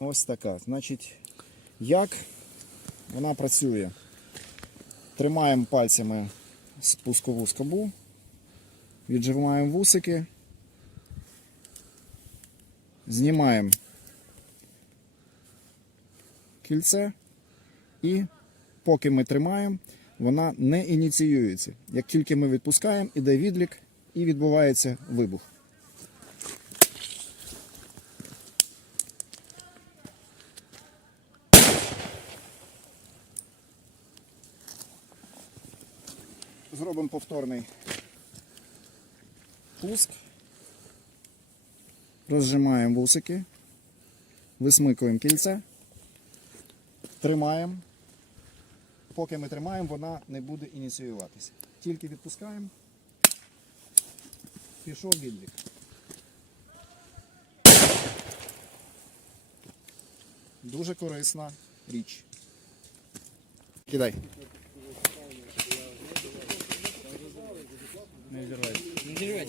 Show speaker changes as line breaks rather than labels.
ось така. Значить, як вона працює? Тримаємо пальцями спускову скобу, віджимаємо вусики, знімаємо кільце і поки ми тримаємо, вона не ініціюється. Як тільки ми відпускаємо, іде відлік і відбувається вибух. Зробимо повторний пуск. Розжимаємо вусики, висмикуємо кільце, тримаємо. Поки ми тримаємо, вона не буде ініціюватися. Тільки відпускаємо. Пішов відлік. Дуже корисна річ. Кидай.
七十